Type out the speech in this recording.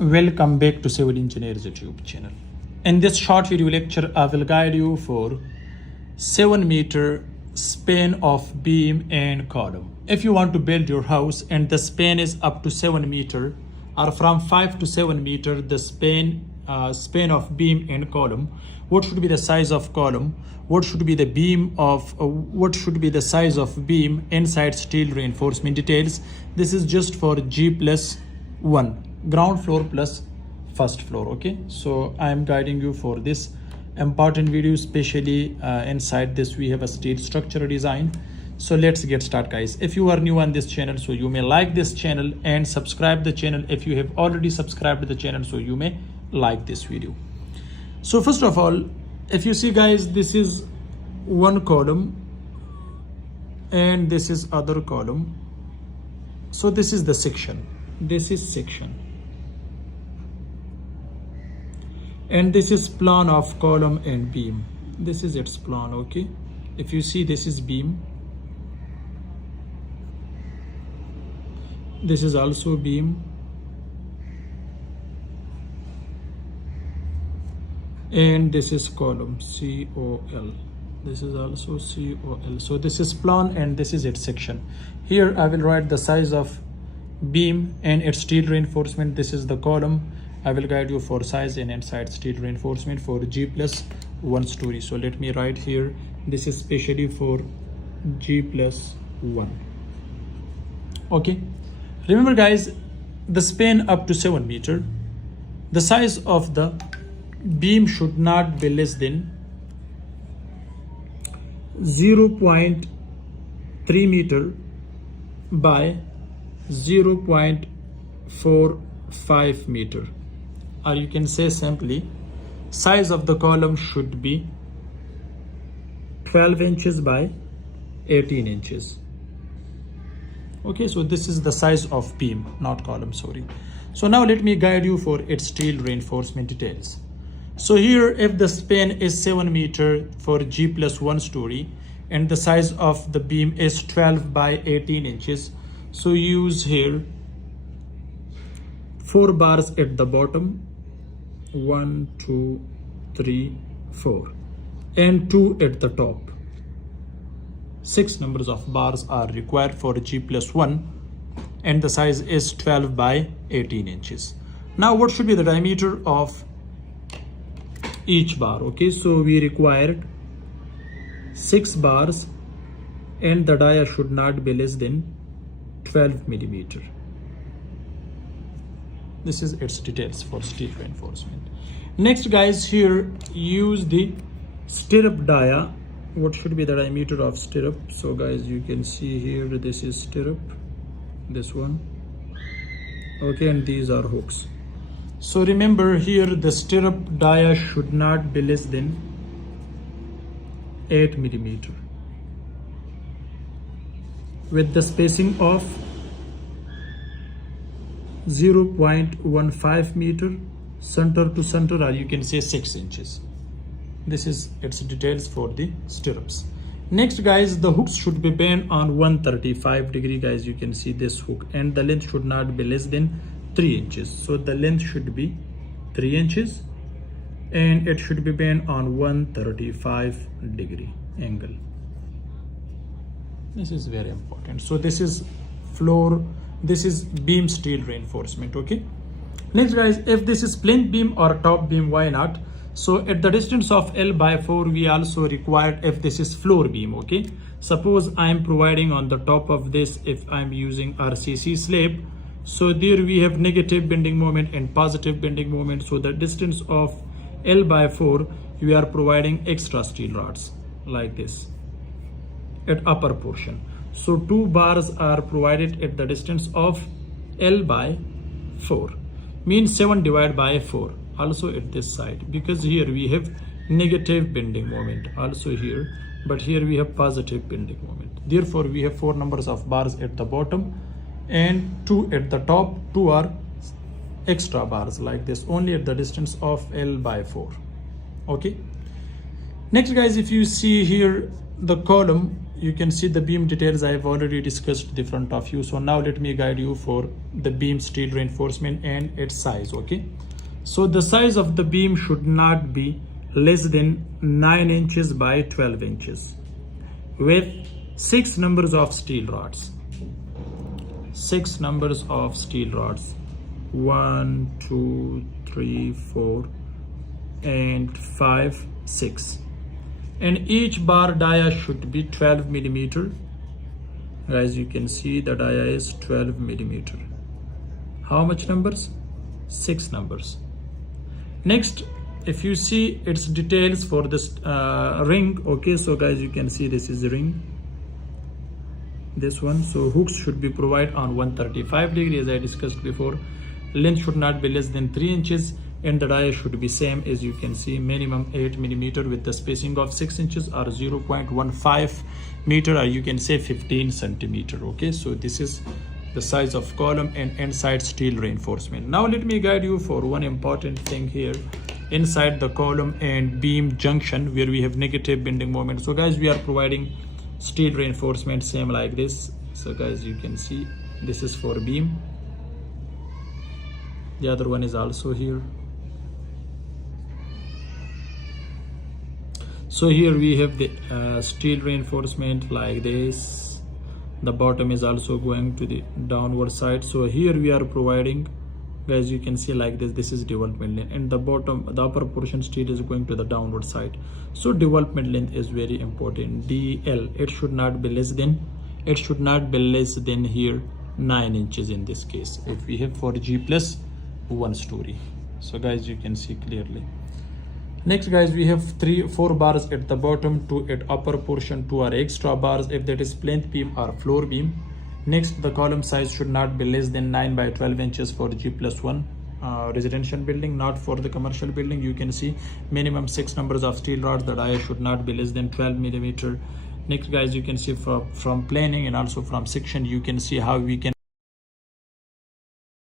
Welcome back to Civil Engineers YouTube channel. In this short video lecture, I will guide you for 7-meter span of beam and column. If you want to build your house and the span is up to 7 meter or from 5 to 7 meter, the span of beam and column, what should be the size of column, what should be the size of beam inside steel reinforcement details. This is just for G+1, ground floor plus first floor. Okay, so I am guiding you for this important video, especially inside this we have a steel structure design. So let's get started, guys. If you are new on this channel, so you may like this channel and subscribe the channel. If you have already subscribed to the channel, so you may like this video. So first of all, if you see, guys, this is one column and this is other column. So this is the section, this is section, and this is plan of column and beam. This is its plan. Okay, if you see, this is beam, this is also beam, and this is column COL. This is also COL. So this is plan and this is its section. Here I will write the size of beam and its steel reinforcement. This is the column. I will guide you for size and inside steel reinforcement for G+1 story. So let me write here, this is specially for G+1. Okay, remember, guys, the span up to 7 meter, the size of the beam should not be less than 0.3 meter by 0.45 meter, or you can say simply, size of the column should be 12 inches by 18 inches. Okay, so this is the size of beam, not column, sorry. So now let me guide you for its steel reinforcement details. So here, if the span is 7 meter for G+1 story and the size of the beam is 12 by 18 inches, so use here 4 bars at the bottom, 1, 2, 3, 4, and 2 at the top. 6 numbers of bars are required for G+1 and the size is 12 by 18 inches. Now what should be the diameter of each bar? Okay, so we required 6 bars and the dia should not be less than 12 millimeter. This is its details for steel reinforcement. Next, guys, here use the stirrup dia. What should be the diameter of stirrup? So guys, you can see here, this is stirrup, this one. Okay, and these are hooks. So remember here, the stirrup dia should not be less than 8 millimeter with the spacing of 0.15 meter center to center, or you can say 6 inches. This is its details for the stirrups. Next, guys, the hooks should be bent on 135 degree. Guys, you can see this hook, and the length should not be less than 3 inches. So the length should be 3 inches and it should be bent on 135 degree angle. This is very important. So this is floor, this is beam steel reinforcement. Okay, next, guys, if this is plinth beam or top beam, why not? So at the distance of L/4, we also required if this is floor beam. Okay, suppose I am providing on the top of this, if I'm using RCC slab, so there we have negative bending moment and positive bending moment. So the distance of L/4, we are providing extra steel rods like this at upper portion. So 2 bars are provided at the distance of L/4, means 7 divided by 4. Also at this side, because here we have negative bending moment also here, but here we have positive bending moment. Therefore we have 4 numbers of bars at the bottom and 2 at the top. 2 are extra bars like this, only at the distance of L/4. Okay, next, guys, if you see here the column, you can see the beam details I have already discussed in front of you. So now let me guide you for the beam steel reinforcement and its size. Okay, so the size of the beam should not be less than 9 inches by 12 inches with 6 numbers of steel rods. 6 numbers of steel rods, 1 2 3 4 and 5 6, and each bar dia should be 12 millimeter. Guys, you can see the dia is 12 millimeter. How much numbers? 6 numbers. Next, if you see its details for this ring, okay, so guys, you can see this is the ring, this one. So hooks should be provided on 135 degree, as I discussed before. Length should not be less than 3 inches, and the dia should be same, as you can see, minimum 8 millimeter with the spacing of 6 inches or 0.15 meter, or you can say 15 centimeter. Okay, so this is the size of column and inside steel reinforcement. Now let me guide you for one important thing here inside the column and beam junction, where we have negative bending moment. So guys, we are providing steel reinforcement same like this. So guys, you can see this is for beam, the other one is also here. So here we have the steel reinforcement like this. The bottom is also going to the downward side. So here we are providing, guys, you can see like this, this is development length, and the bottom, the upper portion steel is going to the downward side. So development length is very important. DL, it should not be less than here 9 inches in this case, if we have for G plus 1 story. So guys, you can see clearly. Next, guys, we have 4 bars at the bottom, 2 at upper portion, 2 are extra bars if that is plinth beam or floor beam. Next, the column size should not be less than 9 by 12 inches for G plus 1 residential building, not for the commercial building. You can see minimum 6 numbers of steel rods. The dia should not be less than 12 millimeter. Next, guys, you can see from planing and also from section, you can see how we can